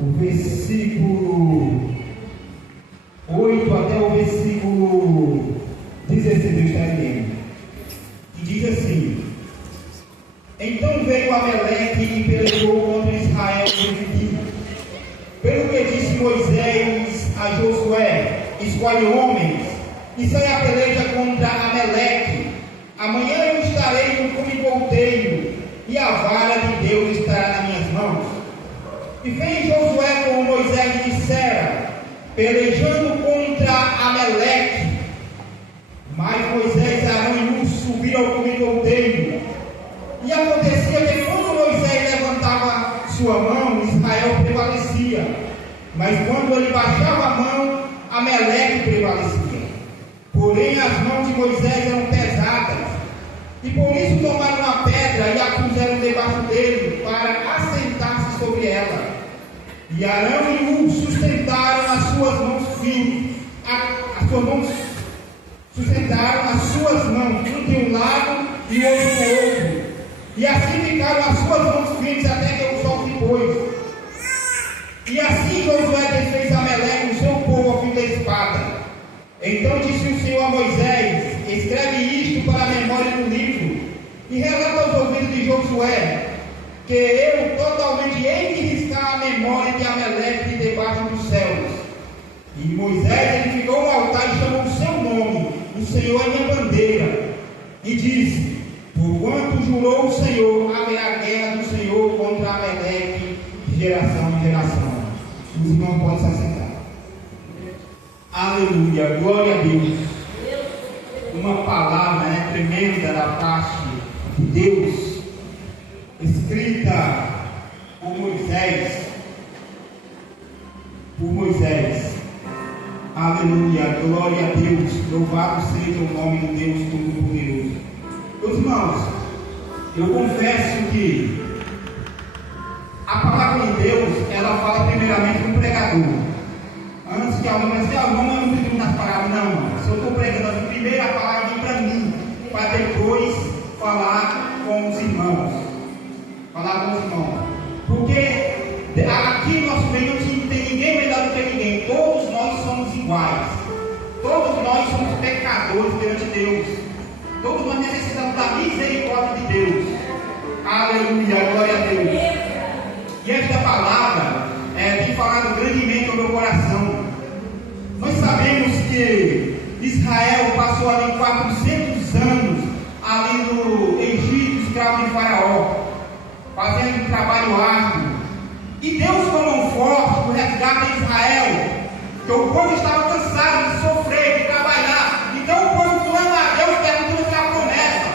o versículo 8 até o versículo 16 do Estado, que diz assim: Então veio Amaleque e pelejou contra Israel e Refidim. Pelo que disse Moisés a Josué: Escolhe homens e sai a peleja contra Amaleque. Amanhã eu estarei no cume volteio, e a vara de Deus estará nas minhas mãos. E fez Josué como Moisés dissera, pelejando contra Amaleque. Mas Moisés, Arão e Hur subiram ao cume volteio. E acontecia que quando Moisés levantava sua mão, Israel prevalecia. Mas quando ele baixava a mão, Amaleque prevalecia. Porém as mãos de Moisés eram pesadas, e por isso tomaram uma pedra e a puseram debaixo dele, para assentar-se sobre ela. E Arão e Hur sustentaram as suas mãos firmes, sustentaram as suas mãos, um de um lado e outro do outro. E assim ficaram as suas mãos firmes até que o sol se pôs. E assim Josué desfez Amaleque, o seu povo, ao fim da espada. Então disse o Senhor a Moisés: Escreve isto para a memória do livro, e relata aos ouvidos de Josué, que eu totalmente hei de riscar a memória de Amaleque de debaixo dos céus. E Moisés edificou um altar e chamou o seu nome: O Senhor é minha bandeira. E disse: Porquanto jurou o Senhor, haverá guerra do Senhor contra Amaleque de geração em geração. Os irmãos podem se assentar. Aleluia, glória a Deus. Uma palavra tremenda da parte de Deus, escrita por Moisés. Aleluia, glória a Deus. Louvado seja o nome de Deus Todo-Poderoso. Meus irmãos, eu confesso que a palavra de Deus, ela fala primeiramente com o pregador. Antes que alguém diga, não é um pedido nas palavras, não. Se eu estou pregando, primeiro a palavra vem para mim, para depois falar com os irmãos. Porque aqui no nosso meio não tem ninguém melhor do que ninguém. Todos nós somos iguais. Todos nós somos pecadores perante Deus. Todos nós necessitamos da misericórdia de Deus. Aleluia, glória a Deus. E esta palavra tem falado grandemente ao meu coração. Nós sabemos que Israel passou ali 400 anos ali no Egito, escravo de Faraó, fazendo um trabalho árduo. E Deus, com mão forte, o resgate de Israel, que o povo estava cansado de sofrer, de trabalhar. Então o povo clama a Deus, perguntando a promessa.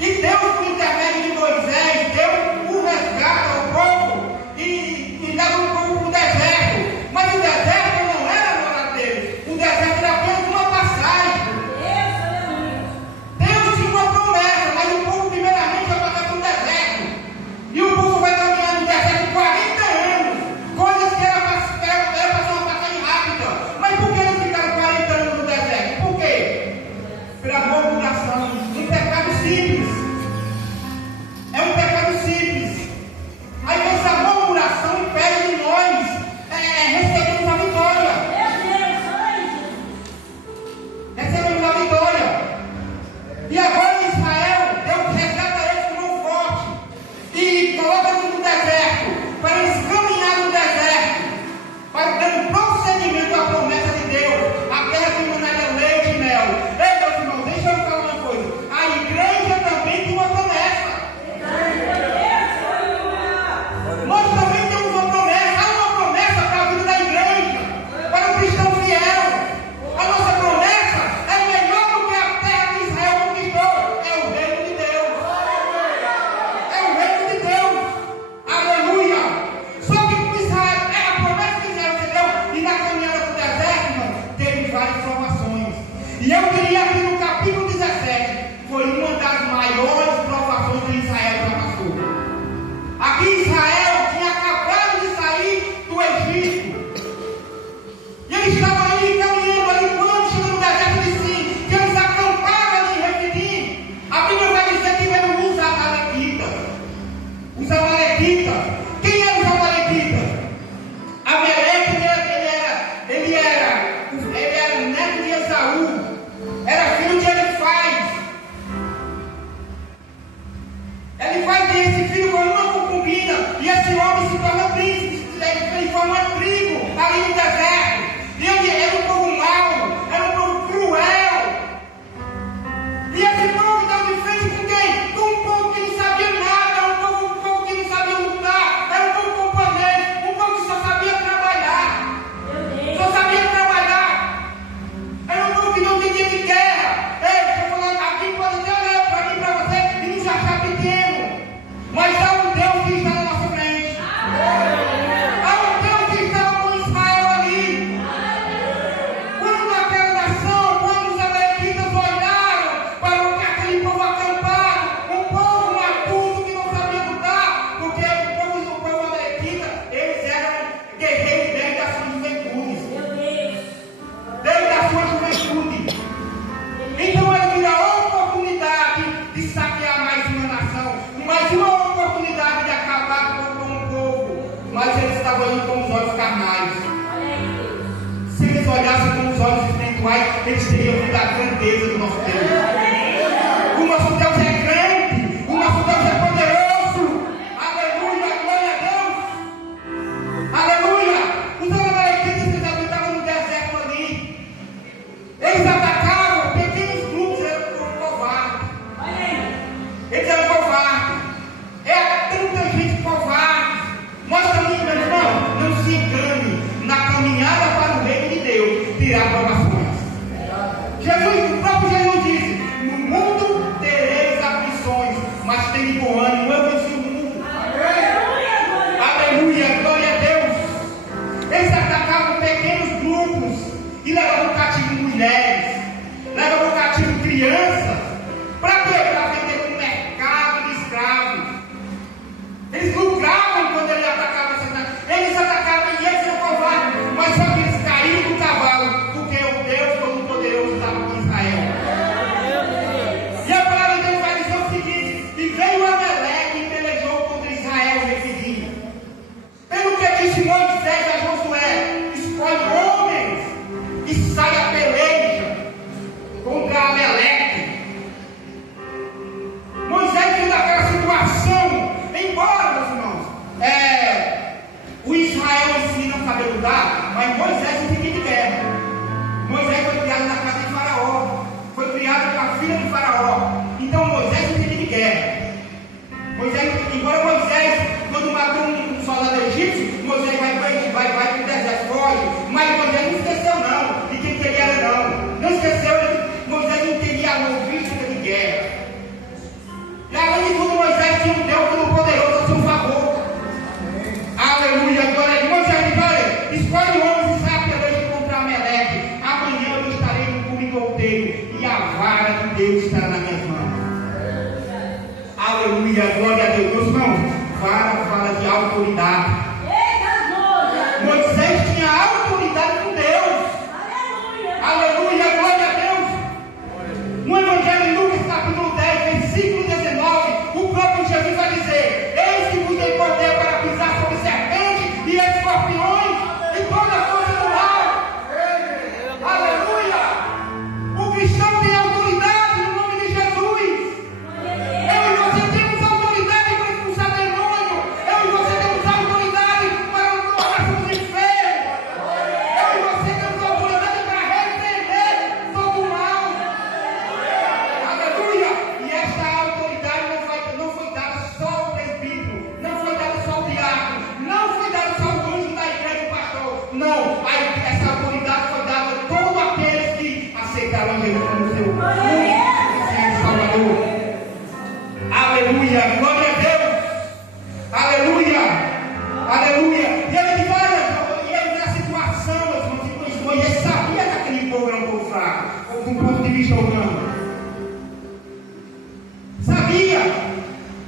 E Deus, por intermédio de Moisés, deu o resgate ao povo e leva o povo para o deserto. Mas o deserto não era a morada deles. O deserto era apenas uma passagem. Deus tinha uma promessa, mas o povo primeiramente vai passar pelo deserto. E o povo vai caminhar no deserto 40 anos. Coisas que era para ser uma passagem rápida. Mas por que eles ficaram 40 anos no deserto? estavam olhando com os olhos carnais. Se eles olhassem com os olhos espirituais, eles teriam visto a grandeza do nosso Deus. O nosso Deus é grande, o nosso Deus é poderoso. Aleluia, glória a Deus. Aleluia. Os amalequitas que habitavam no deserto ali, eles atacavam pequenos grupos, eram covardes. Eles eram covardes. É tanta gente covarde. Nós também, meu irmão, não se engane. Na caminhada para o reino de Deus, terá provações. O próprio Jesus disse: no mundo tereis aflições, mas tem de bom ânimo, eu venci o mundo. Aleluia, glória a Deus. Eles atacavam pequenos grupos e levavam cativo mulheres, levavam cativo crianças. Para quê? Para vender no mercado de escravos. Eles lucravam quando ele atacava essa cidade. Eles atacavam e eles eram covardes, mas só que eles caíram do cavalo, porque o Deus Todo-Poderoso estava com Israel. E a palavra de Deus vai dizer o seguinte: e veio Amaleque e pelejou contra Israel nesse dia. Pelo que disse Moisés a Josué: escolhe homens e sai a peleja contra Amaleque. Moisés viu daquela situação. Embora, meus irmãos, o Israel em si não sabia lutar, mas Moisés entendia de guerra. Moisés foi criado na casa de Faraó, foi criado com a filha de Faraó. Então Moisés entendia de guerra. Embora Moisés, quando matou um soldado egípcio, Moisés vai para o deserto, foge. Mas Moisés não esqueceu não, de quem ele era não. Não esqueceu, Moisés entendia a logística de guerra. E além de tudo, Moisés tinha um Deus Todo-Poderoso a seu favor. Aleluia, glória a Deus. Moisés, olha, escolhe homens e sai a peleja contra Amaleque. Amanhã eu estarei no cume do outeiro e a vara de Deus estará nas minhas mãos. Aleluia, glória a Deus. Meus irmãos, vara fala de autoridade. Moisés tinha autoridade com Deus. Aleluia, glória a Deus. No Evangelho de Lucas, capítulo 10, versículo 19, o próprio Jesus vai dizer: eis que vos dei poder para pisar sobre serpentes e escorpiões e toda a força do mal. Aleluia. O cristão tem autoridade no nome de Jesus. Eu e você temos autoridade para expulsar demônio. Eu e você temos autoridade para colocar os enfermos. Eu e você temos autoridade para repreender todo o mal. Aleluia. E esta autoridade não foi dada só ao presbítero, não foi dada só ao diácono, não foi dada só ao anjo da igreja e pastor. Não, essa autoridade foi dada a todos aqueles que aceitaram Jesus como seu Salvador. Aleluia, glória a Deus. Aleluia, aleluia. E ele diz: olha, e ele na situação, meus irmãos, Moisés sabia que aquele povo era um povo fraco, do ponto de vista humano. Sabia.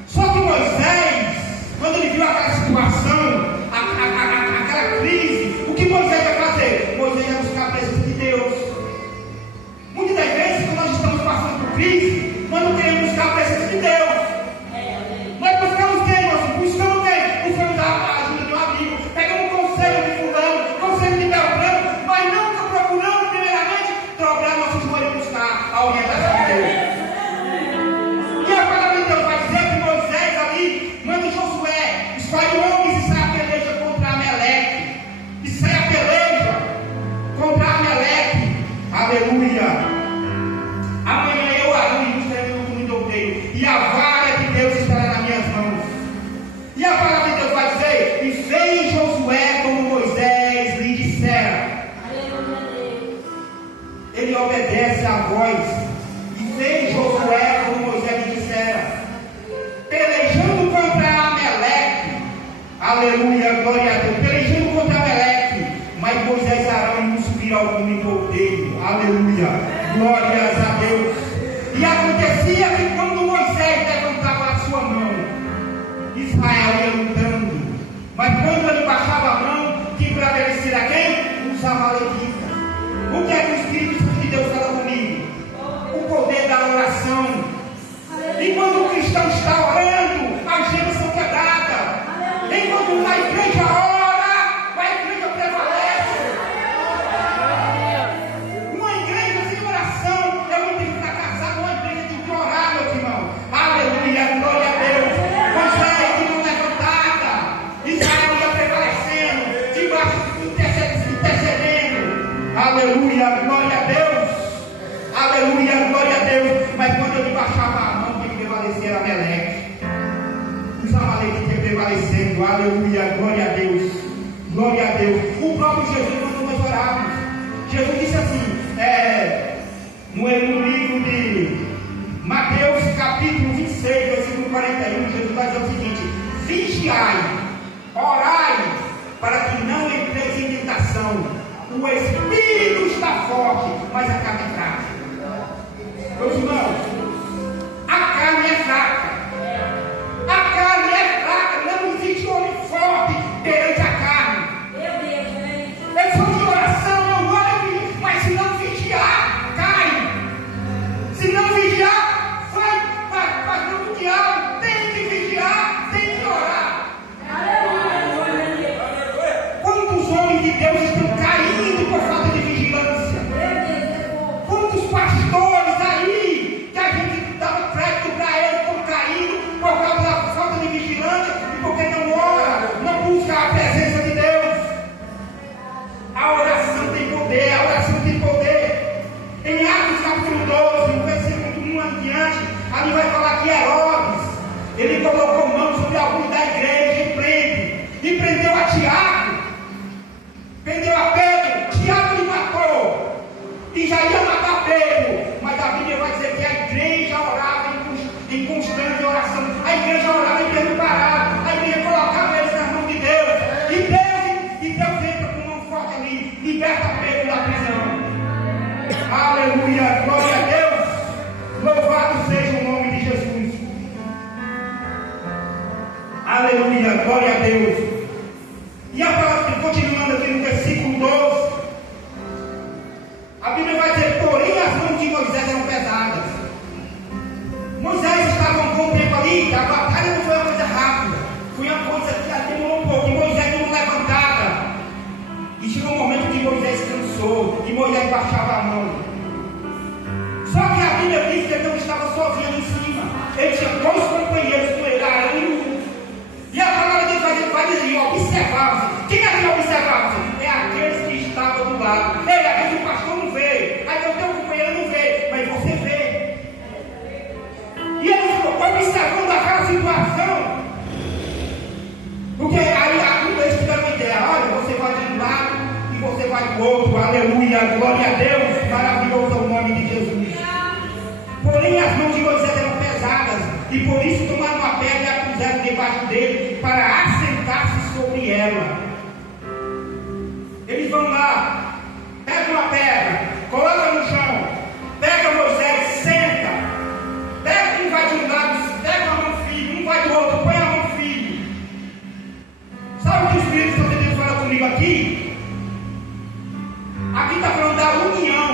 Só que Moisés, quando ele viu aquela situação, aquela crise, o que Moisés vai fazer? Moisés vai buscar a presença de Deus. Muitas das vezes, quando nós estamos passando por crise, nós não queremos buscar a presença de Deus. Nós buscamos quem, irmãos? Buscamos quem? Buscamos a ajuda de um amigo. Pegamos um conselho de fulano, conselho de Beltrano, mas nunca procuramos primeiramente dobrar nossos joelhos e buscar a orientação de Deus. E a palavra de Deus vai dizer que Moisés ali manda Josué: escolhe homens e sai a peleja contra Amaleque. E sai a peleja contra Amaleque. Aleluia. Amanhã eu, Arão, estarei no cume do outeiro e a vara de Deus estará nas minhas mãos. E a palavra de Deus vai dizer: e fez Josué como Moisés lhe dissera. Ele obedece à voz. E fez Josué como Moisés lhe dissera, pelejando contra Amaleque. Aleluia, glória a Deus. Pelejando contra Amaleque. Mas Moisés e Arão iam subir ao cume do outeiro. Aleluia, glórias a Deus. E acontecia que quando Moisés levantava a sua mão, Israel ia lutando. Mas quando ele baixava a mão, quem prevalecia a quem? Os amalequitas. O que é que o Espírito Santo de Deus fala comigo? O poder da oração. E quando o cristão está orando, as gemas são quebradas. Enquanto a igreja ora, dizendo, aleluia, glória a Deus, glória a Deus. O próprio Jesus, quando nós orávamos, Jesus disse assim, no livro de Mateus capítulo 26, versículo 41, Jesus vai dizer o seguinte: vigiai, orai, para que não entreis em tentação. O espírito está forte, mas a carne é fraca. Meus irmãos, a carne é fraca. A carne é fraca, não existe homem forte perante a carne. É só de oração, eu oro, mas se não vigiar, cai. Se não vigiar, vai no diabo. Tem que vigiar, tem que orar. Quantos homens de Deus estão caindo por falta de vigilância? Quantos pastores aí que a gente dava crédito para eles estão caindo por causa da falta de vigilância e porque não ora, não busca a presença de Deus? A oração tem poder, a oração tem poder. Em Atos capítulo 12, no versículo 1 adiante, ali vai falar que Herodes, ele colocou mão sobre alguns da igreja e prendeu a Tiago, prendeu a Pedro. Tiago lhe matou e já ia matar Pedro, mas a Bíblia vai dizer que a igreja orava em constante oração, a igreja orava em tempo parado, a igreja colocava eles nas mãos de Deus, e Deus entra com mão forte ali, liberta Pedro da prisão. Aleluia, glória a Deus, louvado seja o nome de Jesus. Aleluia, glória a Deus. E a palavra, continuando aqui no versículo 12, a Bíblia vai dizer, porém as mãos de Moisés eram pesadas. Moisés estava um bom tempo ali, a batalha não foi uma coisa rápida, foi uma coisa que demorou um pouco, e Moisés não levantava. E chegou um momento que Moisés cansou, e Moisés baixava a mão. Só que a Bíblia diz que ele não estava sozinho em cima, ele tinha dois companheiros com ele, Arão e Ur. E a palavra de Deus vai dizer, observavam. Quem é que observava? É aqueles que estavam do lado. Ei, aquele que o pastor não vê, aí o teu companheiro não vê, mas você vê. E eles observando aquela situação, porque aí eles tiveram uma ideia, olha, você vai de um lado e você vai do outro, aleluia, glória a Deus, maravilhoso é o nome de Jesus. Porém as mãos de Moisés eram pesadas, e por isso tomaram uma pedra e a puseram debaixo dele, para assentar-se sobre ela. Eles vão lá, pega uma pedra, coloca no chão, pega Moisés, senta, pega um vai de um lado, pega uma mão firme, um vai do outro, põe a mão firme. Sabe o que o Espírito Santo de Deus fala comigo aqui? Aqui está falando da união.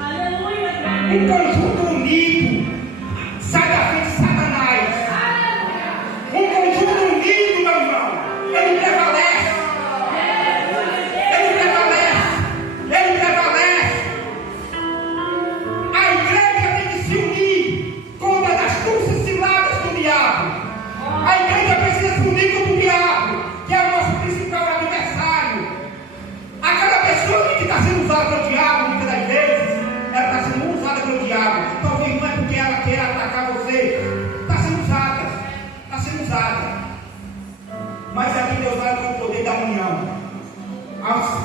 Aleluia. Um conjunto unido sai da frente de Satanás. Um conjunto unido, meu irmão, ele prevalece. Ele prevalece. Ele prevalece. A igreja tem que se unir contra as astúcias ciladas do diabo. A igreja precisa se unir contra o diabo, que é o nosso principal adversário. Aquela pessoa que está sendo usada pelo diabo, muitas das vezes, ela está sendo usada pelo diabo. Talvez não é porque ela queira atacar você. Está sendo usada. Está sendo usada. Mas aqui Deus vai com o poder da união.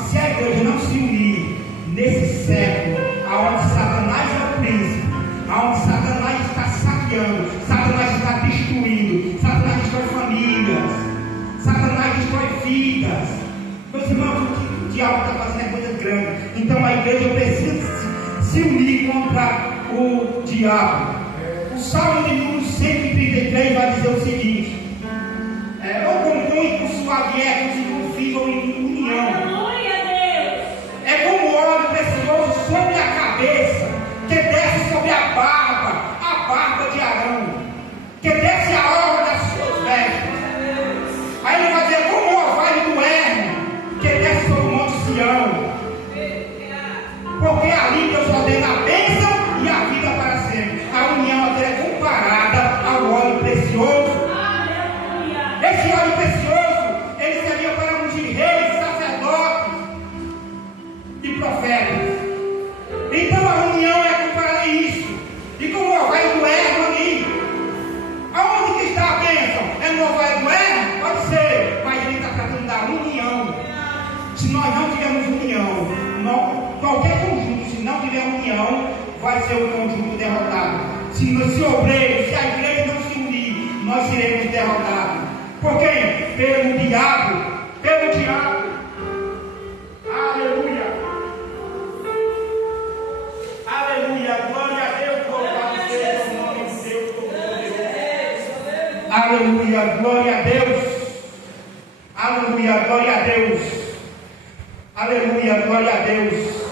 Se a igreja não se unir nesse século, aonde Satanás é o príncipe, aonde Satanás está saqueando, Satanás está destruindo, Satanás destrói famílias, Satanás destrói vidas. Meus irmãos, o diabo está fazendo é coisa grande. Então a igreja precisa se unir contra o diabo. O Salmo de número 133 vai dizer o seguinte: ou compõe com suaviecos e configam em união. É como óleo precioso sobre a cabeça, que desce sobre a barba de Arão, que desce a orla das suas vestes. Aí ele vai dizer, como o orvalho do Hermo, que desce sobre o monte Sião. Porque ali Deus ordena a bênção e a vida para sempre. A união até é comparada ao óleo precioso. Esse óleo precioso, ele servia para vai ser um conjunto derrotado. Se obreiros, se a igreja não se unir, nós seremos derrotados. Por quem? Pelo diabo. Pelo diabo. Aleluia. Aleluia. Glória a Deus. Louvado seja o nome de Deus Todo-Poderoso. Aleluia. Glória a Deus. Aleluia. Glória a Deus. Aleluia. Glória a Deus.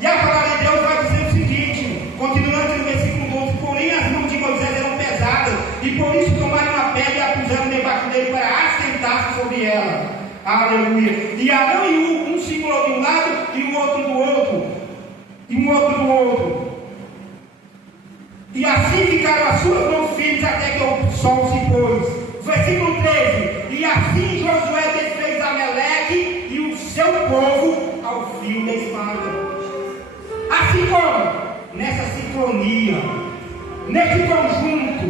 E a palavra de Deus vai dizer o seguinte, continuando no versículo 12: porém as mãos de Moisés eram pesadas, e por isso tomaram uma pedra e a puseram debaixo dele para assentar-se sobre ela. Aleluia. E Arão e um segurou de um lado e o outro do outro. E um outro do outro. E assim ficaram as suas mãos firmes até que o sol se pôs. Versículo 13: e assim Josué desfez Amaleque e o seu povo ao fio da espada. Assim como nessa sincronia, nesse conjunto,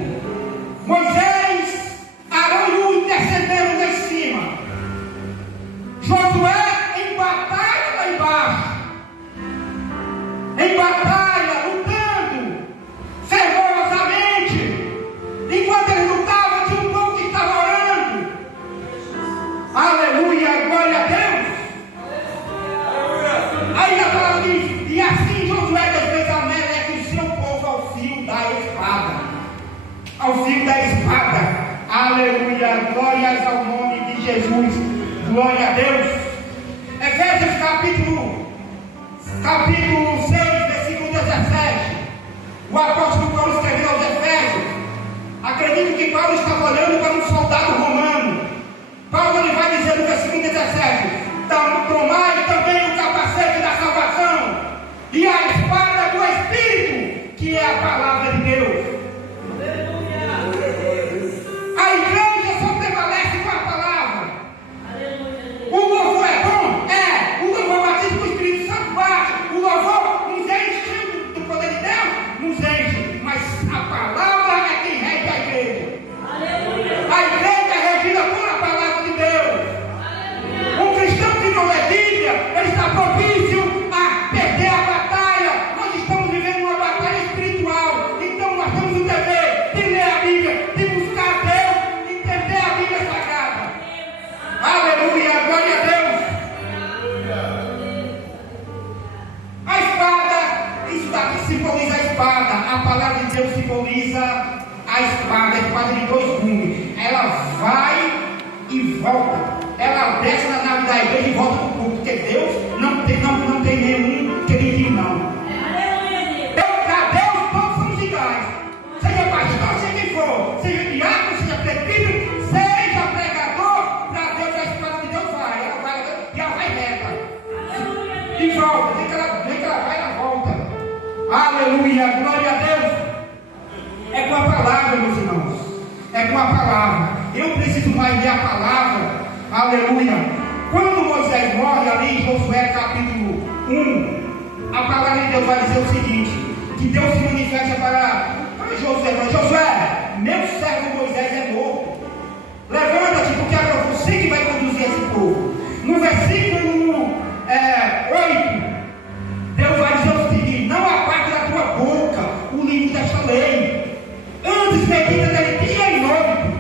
Moisés, Arão e Ur intercedendo lá em cima, Josué em batalha lá embaixo, em batalha, lutando fervorosamente. Enquanto eles lutavam, tinha um povo que estava orando. Aleluia, glória a Deus. Aí a palavra diz: e assim Josué desfez Amaleque e o seu povo ao fio da espada. Ao fio da espada. Aleluia, glórias ao nome de Jesus. Glória a Deus. Efésios capítulo 6, versículo 17. O apóstolo Paulo escreveu aos Efésios. Acredito que Paulo estava olhando para um soldado romano. Paulo ele vai dizer no versículo 17: tomai também o capacete da salvação e a espada do Espírito, que é a palavra de Deus. A igreja só prevalece com a palavra. O louvor é bom? É. O louvor batido com o Espírito Santo bate. O louvor nos enche do poder de Deus? Nos enche. Mas a palavra é quem rege a igreja. A igreja é regida por a palavra de Deus. Um cristão que não lê Bíblia, ele está propício a perder a batalha. Nós estamos vivendo uma batalha espiritual. Então nós temos o dever de ler a Bíblia, de buscar a Deus, de entender a Bíblia Sagrada. Aleluia, glória a Deus. A espada, isso daqui simboliza a espada. A palavra de Deus simboliza a espada de dois gumes. Ela vai e volta. Ela desce na nave da igreja e volta para o culto. Porque Deus não tem nenhum queridinho, não. Para Deus todos somos iguais. Seja pastor, seja quem for, seja diácono, seja presbítero, seja pregador, para Deus a espada de Deus vai. Ela vai reta. E volta. Nem que ela vai, ela volta. Aleluia, glória a Deus. É com a palavra, meus irmãos. É com a palavra. Eu preciso mais ler a palavra. Aleluia. Quando Moisés morre ali em Josué capítulo 1, a palavra de Deus vai dizer o seguinte: que Deus se manifesta para Josué: Josué, meu servo Moisés é morto. Levanta-te, porque é você que vai conduzir esse povo. No versículo 8, Deus vai dizer o seguinte: não aparte da tua boca o livro desta lei, antes medita nele dia e noite,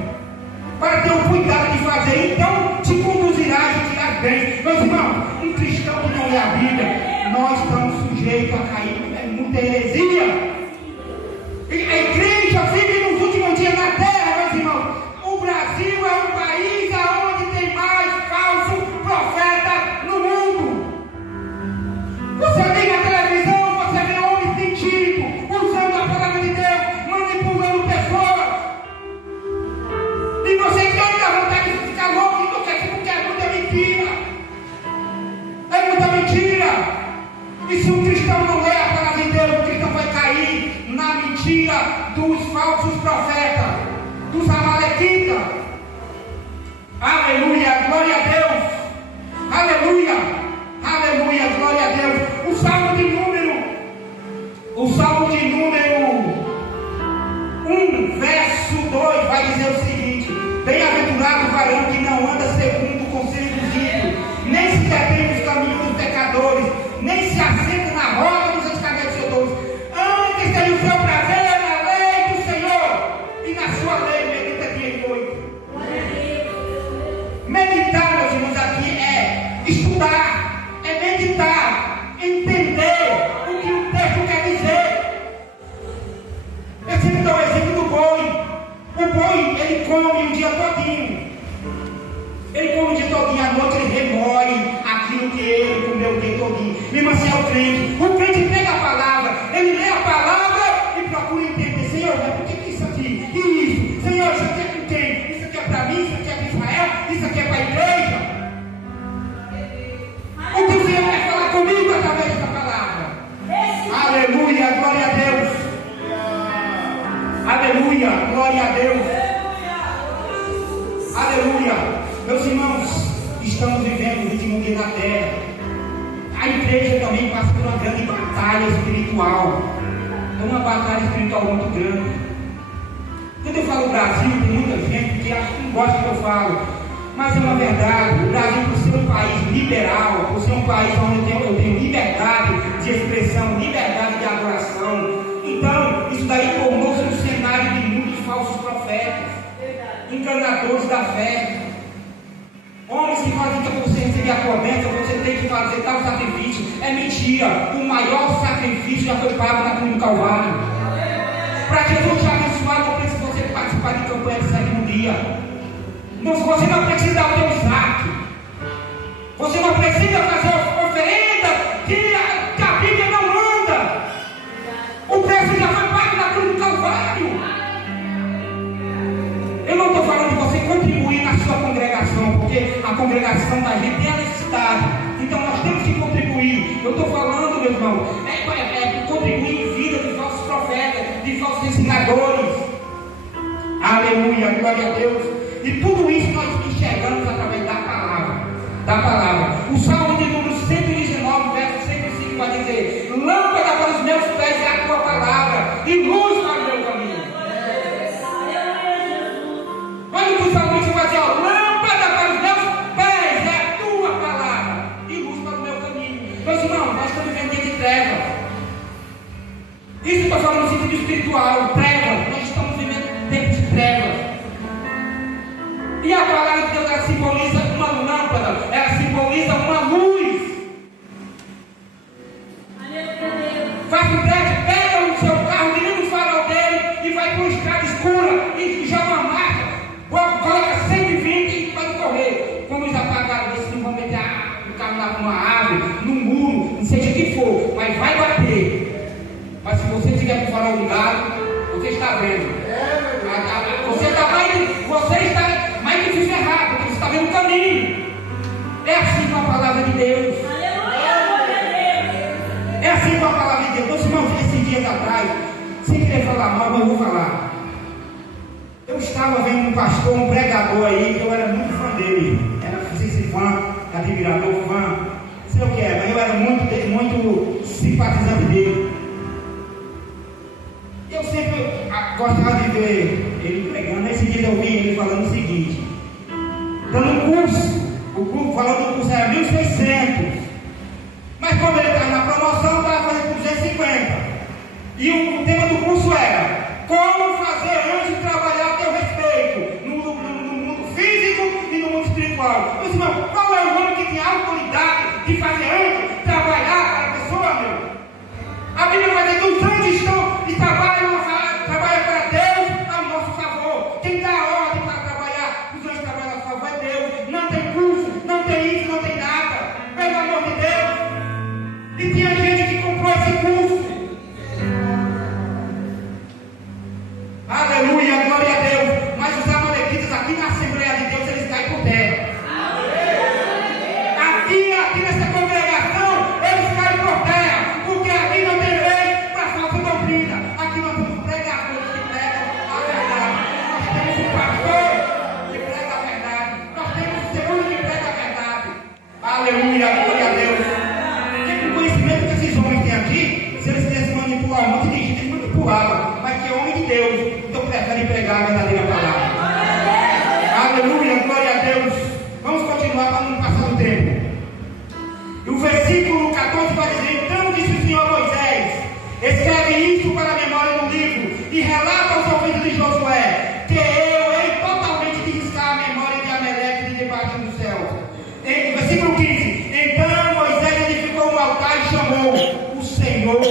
para ter o cuidado de fazer, então te conduzirás e dirás bem. Meus irmãos, um cristão que não lê a Bíblia, nós estamos sujeitos a cair em muita heresia. A igreja vive nos últimos dias na terra, meus irmãos. O Brasil é um país onde tem mais falso profeta no mundo. Você liga a televisão, você vê homens mentindo, usando a palavra de Deus, manipulando pessoas. E você tem a vontade de ficar louco e você porque é muita mentira. É muita mentira. E se um cristão não lê a palavra de Deus, o cristão vai cair na mentira dos falsos profetas, dos amalequitas. Aleluia, glória a Deus. Aleluia, aleluia, glória a Deus. O Salmo de número 1, verso 2 vai dizer o seguinte: bem-aventurado o varão que não anda segundo o conselho dos ímpios, nem se detém nos caminhos dos pecadores, nem se assenta na roda dos escarnecedores. todinho. Mesmo assim é o crente. O crente pega a palavra, ele lê a palavra e procura entender. Senhor, mas por que isso aqui? E isso? Senhor, isso aqui é com quem? Isso aqui é para mim? Isso aqui é para Israel? Isso aqui é para a igreja? O que o Senhor quer falar comigo através dessa palavra? Aleluia, glória a Deus. Aleluia, glória a Deus. Aleluia. Meus irmãos, estamos vivendo o último dia na terra. A igreja também passa por uma grande batalha espiritual. É uma batalha espiritual muito grande. Quando eu falo Brasil, tem muita gente que acha que não gosta do que eu falo. Mas é uma verdade. O Brasil, por ser um país liberal, por ser um país onde eu tenho liberdade de expressão, liberdade de adoração. Então, isso daí tornou-se um cenário de muitos falsos profetas, enganadores da fé. Homens que fazem que você receber a tua bênção, você tem que fazer tal sacrifício. É mentira. O maior sacrifício já foi pago na cruz do Calvário. Para Jesus te abençoar, não precisa você participar de campanha de 7º dia. Você não precisa dar o teu saque. Você não precisa fazer oferenda que a Bíblia não manda. O preço já foi pago na cruz do Calvário. Eu não estou falando de você contribuir na sua congregação, porque a congregação da gente tem a necessidade. Então nós temos que contribuir. Eu estou falando, meu irmão, contribuir em vida de falsos profetas, de falsos ensinadores. Aleluia, glória a Deus. E tudo isso nós enxergamos através da palavra. Da palavra. O Salmo de número 119, verso 105 vai dizer: lâmpada para os meus pés é a tua palavra, e luz para o meu caminho. Olha o que o salmista vai dizer: lâmpada para os meus pés é a tua palavra, e luz para o meu caminho. Meus irmãos, nós estamos vivendo dia de trevas. Isso eu estou falando no sentido espiritual, trevas. Nós estamos vivendo tempos de trevas. E a palavra de Deus, ela simboliza uma lâmpada, ela simboliza uma luz. Faz o teste, pega o seu carro, liga o farol dele e vai para uma estrada escura e joga uma marcha, coloca 120 e pode correr. Com luz apagada, vocês não vão meter o carro lá numa árvore, num muro, não seja o que for, mas vai bater. Mas se você tiver com o farol ligado, você está vendo. Você está mais difícil errar, porque você está vendo o caminho. É assim com a palavra de Deus. É assim com a palavra de Deus. Meus irmãos, esses dias atrás, sem querer falar mal, mas eu vou falar. Eu estava vendo um pastor, um pregador aí, que eu era muito fã dele. Era, não sei se fã, admirador, fã, não sei o que é, mas eu era muito simpatizante dele. Eu sempre gostava de ver ele pregando. Esse dia eu vi ele falando o seguinte: dando um curso, o curso falando do curso era 1.600, mas como ele estava na promoção, estava fazendo 250. E o tema do curso era: como fazer anjos trabalhar a teu respeito no mundo físico e no mundo espiritual. Mas, irmão, qual é o homem que tem a autoridade de fazer anjos trabalhar para a pessoa, meu? A Bíblia vai dizer que os anjos trabalham para Deus a nosso favor. Quem dá a ordem para trabalhar, os anjos trabalham a favor é Deus. Não tem curso, não tem isso, não tem nada. Pelo amor de Deus. E tinha gente que comprou esse curso. Aleluia, glória a Deus. Mas os amalequitas aqui na Assembleia de Deus, eles caem por terra. Aqui nessa congregação, eles caem por terra. Porque aqui não tem lei para falsa doutrina. Aqui nós temos pregadores que pregam a verdade. Nós temos um pastor que prega a verdade. Nós temos o segundo que prega a verdade. Aleluia, glória a Deus. Porque o conhecimento que esses homens têm aqui, se eles quisessem manipular um monte de gente, eles manipulavam. Mas que é homem de Deus, então prefere pregar a verdadeira palavra. Aleluia, glória a Deus. Vamos continuar para não passar do tempo. E o versículo 14 vai dizer: então disse o Senhor a Moisés: escreve isto para a memória no livro e relata aos ouvidos de Josué, que eu hei totalmente de riscar a memória de Ameleque de debaixo do céu. Versículo 15: então Moisés edificou um altar e chamou o Senhor